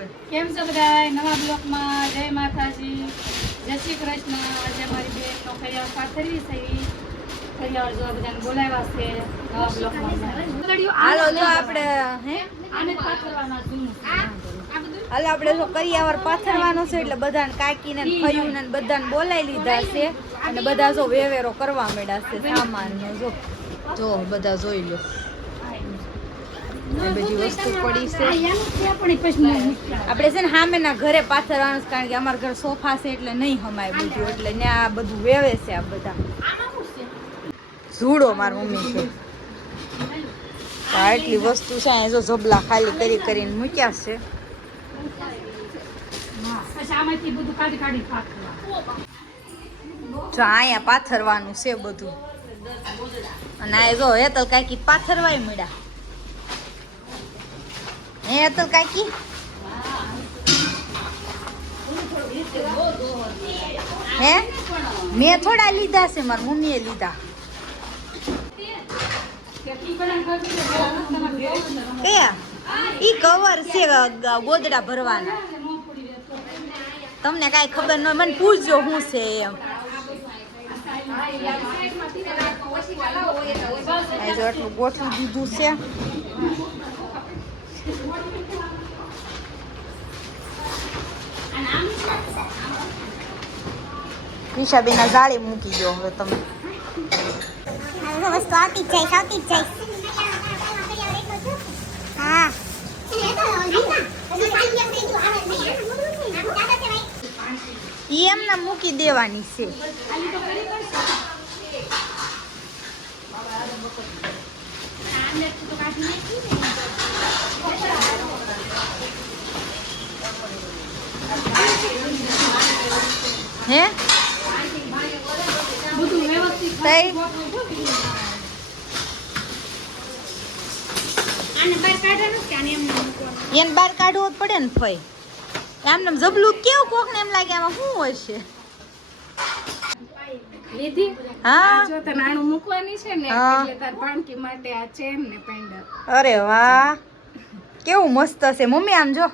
કેમ છો બધા નવા બ્લોકમાં જય માતાજી જય શ્રી કૃષ્ણ. આજે મારી બેનનો કરિયાવર પાથરવી છે. કરિયાવર જો બધાને બોલાવ્યા છે નવા બ્લોકમાં. હાલો જો આપણે આને પાથરવાના જૂનું હાલ આપણે જો કરિયાવર પાથરવાનો છે એટલે બધાને કાકીને ફયુને બધાને બોલાવી લીધા છે અને બધા જો વેવેરો કરવા માંડ્યા છે સામાનનો. જો બધા જોઈ લો બધી વસ્તુ પડી છે. આપણે છે ને સામેના ઘરે પાથરવાનું છે કારણ કે અમારા ઘર સોફા છે એટલે નહીં હમાય બધું એટલે ને આ બધું વેવે છે. આ બધા ઝૂડો મારી મમ્મી છે. આટલી વસ્તુ છે અહીં જો ઝબલા ખાલી કરી કરીને મૂક્યા છે. જો અહીંયા પાથરવાનું છે બધું અને આ જો હેતલ કાકી પાથરવાય મળ્યા. હે હેતલ કાકી હે મેં થોડા લીધા છે મારી મમ્મીએ લીધા. કયા ઈ કવર છે ગોદડા ભરવાના. તમને કાંઈ ખબર ન હોય મને પૂછજો શું છે એમ. જો આટલું ગોઠવી દીધું છે. નિશાબેના જાળી મૂકી દો હવે તમે. વસ્તુ આવતી જ જાય આવતી જ જાય. હા ઈ એમને મૂકી દેવાની છે. હે બધું વ્યવસ્થિત એને બહાર કાઢવો જ પડે ને ફઈ. આમને જબલું કેવું કોક ને એમ લાગે આમાં શું હોય છે. લીધી હા જો તને આણું મૂકવાની છે ને એટલે તાર પાણકી માટે આ ચેન ને પેન્ડલ. અરે વાહ કેવું મસ્ત છે મમ્મી. આમ જો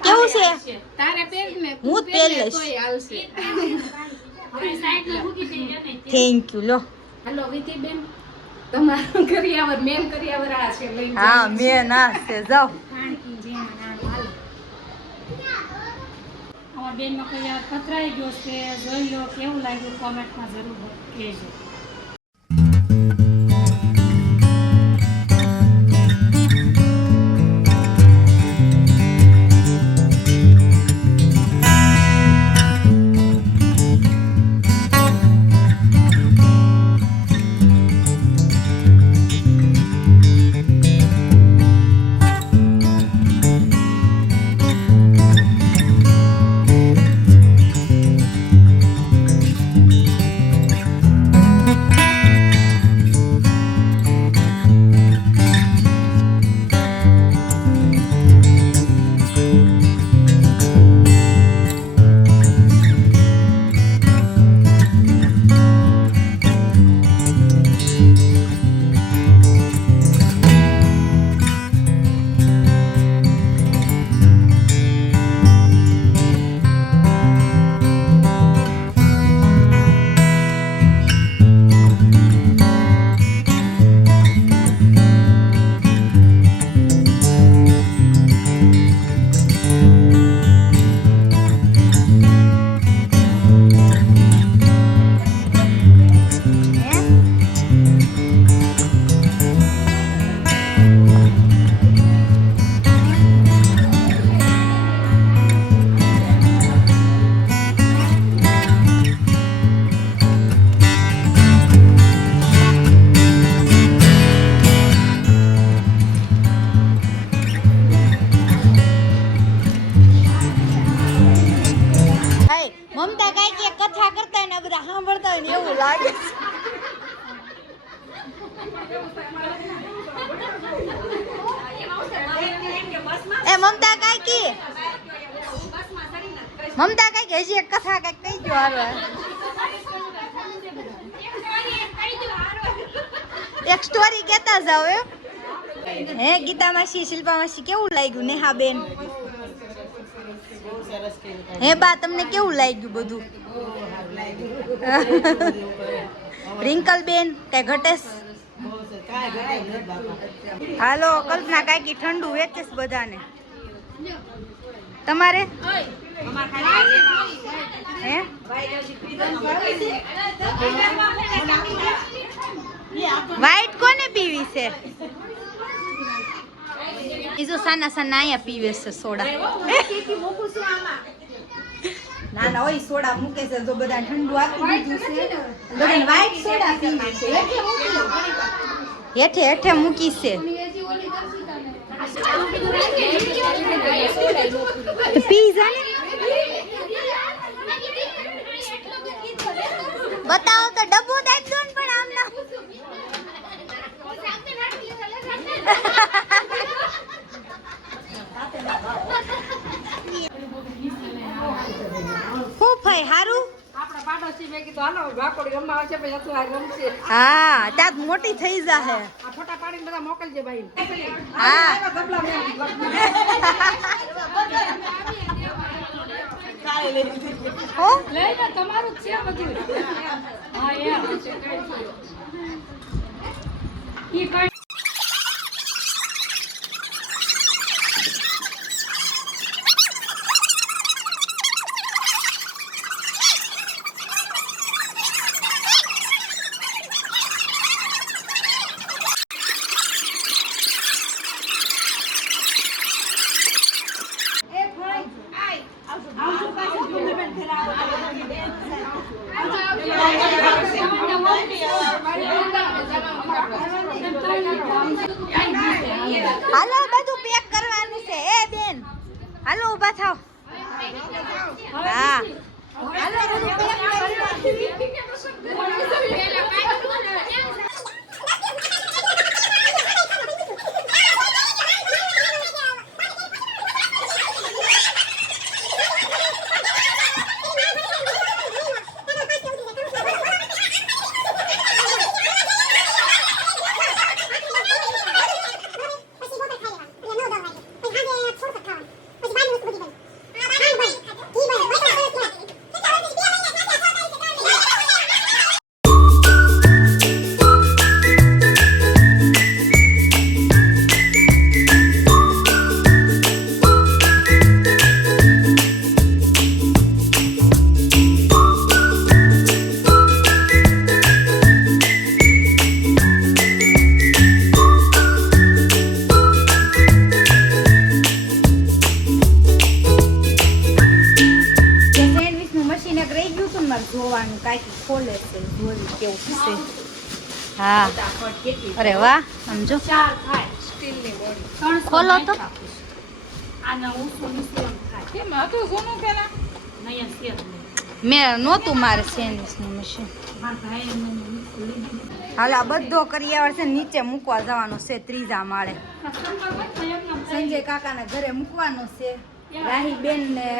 કેવું છે. તારે પહેર ને હું જ પહેર લઈશ. તોય આવશે. થેન્ક યુ લો. હાલો વિધિ બેન તમારું કરિયાવર મેન કરિયાવર આ છે લઈ હા મેં ના છે જાઓ. અમારા બેન નો કરિયાવર પથરાઈ ગયો છે. જોઈ લો કેવું લાગ્યું કોમેન્ટમાં જરૂર કહેજો. મમતા કાંઈક એક કથા કરતા હોય ને બધા સાંભળતા હોય ને એવું લાગે. એ મમતા કાંઈક હજી એક કથા કાંઈક કહી દો. હારો એક સ્ટોરી કહેતા જાવ. હે ગીતા માસી શિલ્પા માસી કેવું લાગ્યું નેહા બેન હે બા તમને કેવું લાગ્યું બધું રિંકલ બેન કઈ ઘટેશ હાલો કલ્પના કાકી ઠંડુ વેચેસ બધાને તમારે હે વાઈટ કોને પીવી છે બીજું સાના સાના અહીંયા પીવે છે સોડા ના ના ઓય સોડા મૂકે છે જો બધા ઠંડુ આપી દીધું છે બધાને વાઈટ સોડા પીવે છે હેઠે હેઠે મૂકી છે પીઝા ને બતાવો તો ડબ્બો દાખજો ને પણ આમ ના હું ભાઈ હારું હા ત્યાં મોટી થઈ જાહે હા હો તમારું છે બધું હા યાર ઈ કઈ હાલો બધું પેક કરવાનું છે એ બેન હાલો ઊભા થાવ હા હાલો બધું પેક જોવાનું કાંઈક ખોલે છે જોયું કેવું છે હા અરે વાહ સમજો ચાર થાય સ્ટીલની બોડી ખોલો તો આના ઊંચું મિશ્રણ થાય કેમ હતું સોનું પેલા નહીં શેર મેં નહોતું મારે સેન્ડવિચનું મશીન મારા ભાઈ મને લઈ દીધું હાલ આ બધો કરિયાવર છે નીચે મૂકવા જવાનો છે ત્રીજા માળે સંજય કાકાના ઘરે મૂકવાનો છે રાહી બેન ને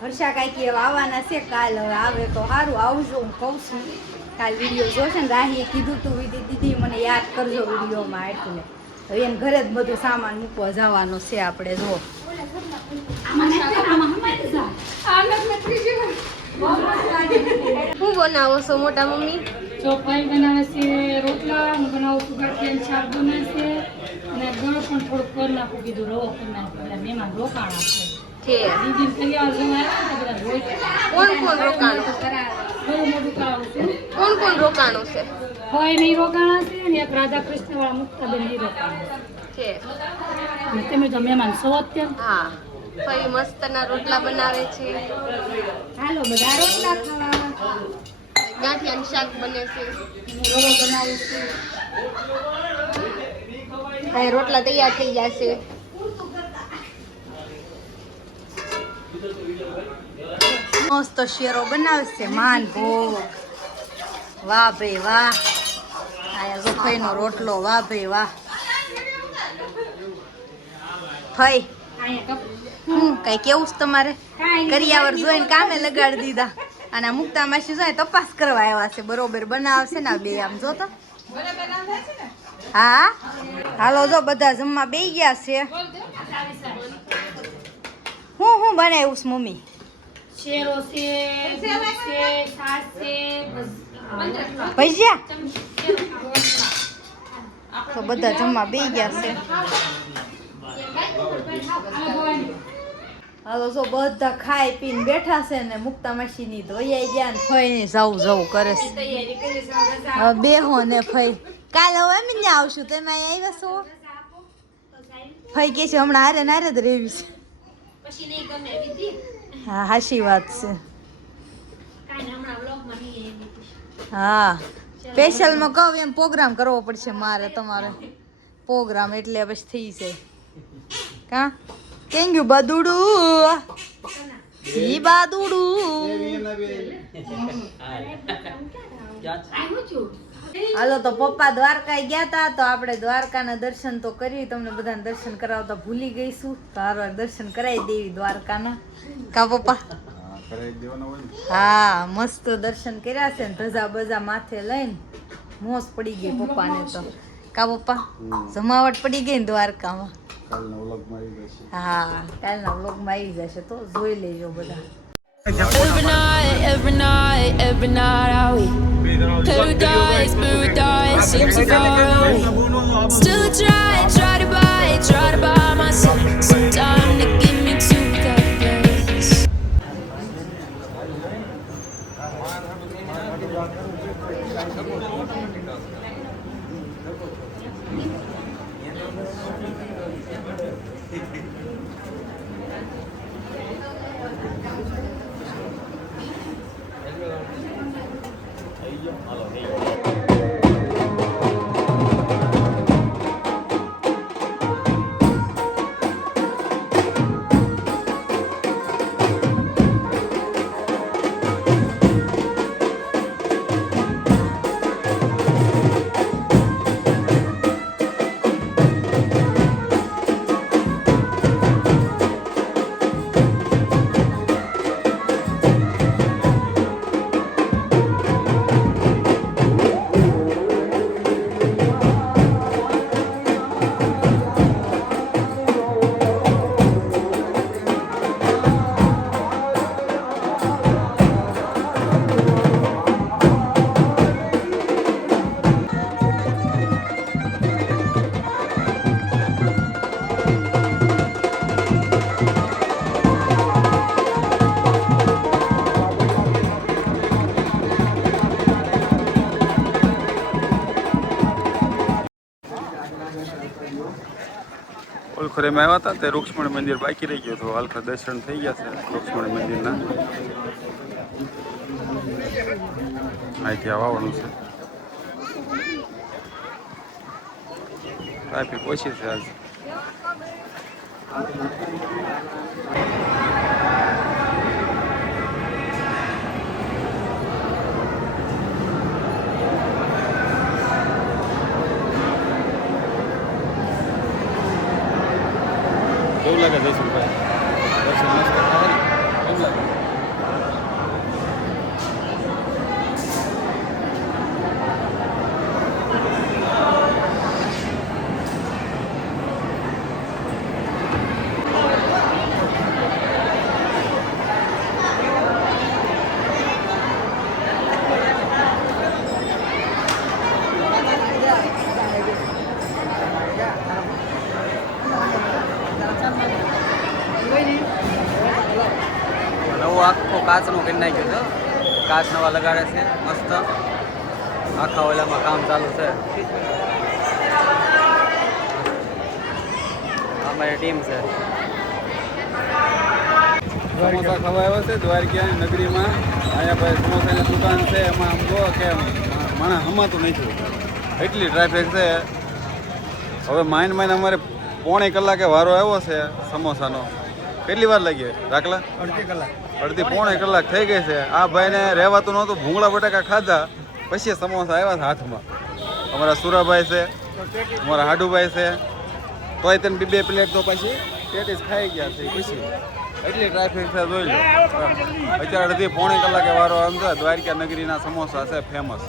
હર્ષા કાકી હવે આવવાના છે કાલ હવે આવે તો સારું આવજો હું કહું છું કાલ વિડીયો જોશે ને રાહીએ કીધું તું દીદી મને યાદ કરજો વિડીયોમાં એટલે હવે એને ઘરે જ બધું સામાન મૂકવા જવાનો છે આપણે જો હું બનાવો છો મોટા મમ્મી ચોપાઈ બનાવે છે રોટલા હું બનાવું છું ગાંઠિયાનું શાક બનાવે છે અને ગળો પણ થોડુંક કરી નાખું કીધું રવો કરી નાખું એટલે મહેમાન રોકાણ આપશે છે દીદી કરિયાવર જોવા આવ્યા ને તો બધા કોણ રોજ કોણ રોકાણું બહુ મોટું કરાવું છે કોણ કોણ રોકાણું છે હોય નહીં રોકાણા છે ને એક રાધા કૃષ્ણ વાળા મુક્તાબેન નહીં રોકાણા છે અને તમે તો મહેમાન છો અત્યારે હા ફરી મસ્તના રોટલા બનાવે છે હાલો બધા રોટલા ખાવા ગાંઠિયાનું શાક બને છે રવો બનાવું છું હવે રોટલા તૈયાર થઈ જશે મસ્ત શેરો બનાવશે માન ભોગ વાહ ભાઈ વાહ આયા જો ફઈનો રોટલો વાહ ભાઈ વાહ ફઈ હું કઈ કેવું છે તમારે કરિયાવર જોઈને કામે લગાડી દીધા અને આ મુક્તા માસી જોઈએ તપાસ કરવા આવ્યા છે બરોબર બનાવશે ને આ બે આમ જો તો હા હાલો જો બધા જમવા બેસી ગયા છે હું બનાવ્યું છે મમ્મી શેરો છે દૂધ છે છાશ છે ભજીયા તો બધા જમવા બેસી ગયા છે હાલો જો બધા ખાઈ પીને બેઠા છે ને મુક્તા માસીની ધોઈ ગયા ને ફઈ જવું કરે છે હવે બેહો ને ફઈ કાલે હવે અમે ત્યાં આવશું તમે અહીંયા આવ્યા છો ફઈ કે છે હમણાં હારે નારે જ રેવી છે હા હાચી વાત છે હા સ્પેશિયલમાં કહું એમ પ્રોગ્રામ કરવો પડશે મારે તમારે પ્રોગ્રામ એટલે પછી થઈ જાય કા કેમ ગયું બાદુડું ઈ બાદુડું હાલો તો પપ્પા દ્વારકા ગયા તા તો આપણે દ્વારકાના દર્શન તો કરી તમને બધાને દર્શન કરાવતા ભૂલી ગઈશું તો હારવાર દર્શન કરાવી દેવી દ્વારકાના કા પપ્પા હા મસ્ત દર્શન કર્યા છે ને ધજા બજા માથે લઈને મોજ પડી ગઈ પપ્પાને તો કા પપ્પા જમાવટ પડી ગઈ ને દ્વારકામાં હા કાલના વ્લોગમાં આવી જશે તો જોઈ લેજો બધા Every night I we paradise seems so far away. Still try to buy myself some time to get me to that place. ઓલખરેમાં આવ્યા હતા તે રૂક્ષ્મણી મંદિર બાકી રહી ગયું હતું. હાલખર દર્શન થઈ ગયા છે રૂક્ષ્મણી મંદિરના. અહીંથી આવવાનું છે. ટ્રાફિક ઓછી છે આજ. કેવું લાગે જયસુખભાઈ? દર્શન મસ્ત થાય ને? કેમ લાગે? નવો આખો કાચનો કરી નાખ્યો છે. કાચ નવા લગાડે છે મસ્ત. આખા ઓલામાં કામ ચાલુ છે. અમારી ટીમ છે. સમોસા ખાવા આવ્યો છે દ્વારકાની નગરીમાં. અહીંયા ભાઈ સમોસાની દુકાન છે. એમાં આમ જુઓ કે માણસ હમાતું નથી, એટલી ટ્રાફિક છે. હવે માઇન અમારે પોણી કલાકે વારો આવ્યો છે સમોસાનો. કેટલી વાર લાગી દાખલા? અડધી પોણી કલાક થઈ ગઈ છે. આ ભાઈને રહેવાતું નહોતું, ભૂંગળા બટાકા ખાધા પછી સમોસા આવ્યા છે હાથમાં. અમારા સુરાભાઈ છે, અમારા હાડુભાઈ છે, તોય તેને બે પ્લેટ તો પછી પેટીસ ખાઈ ગયા છે. પછી એટલી ટ્રાફિક છે જોઈ લો. અત્યારે અડધી પોણી કલાકે વારો આમ છે. દ્વારકા નગરીના સમોસા છે ફેમસ.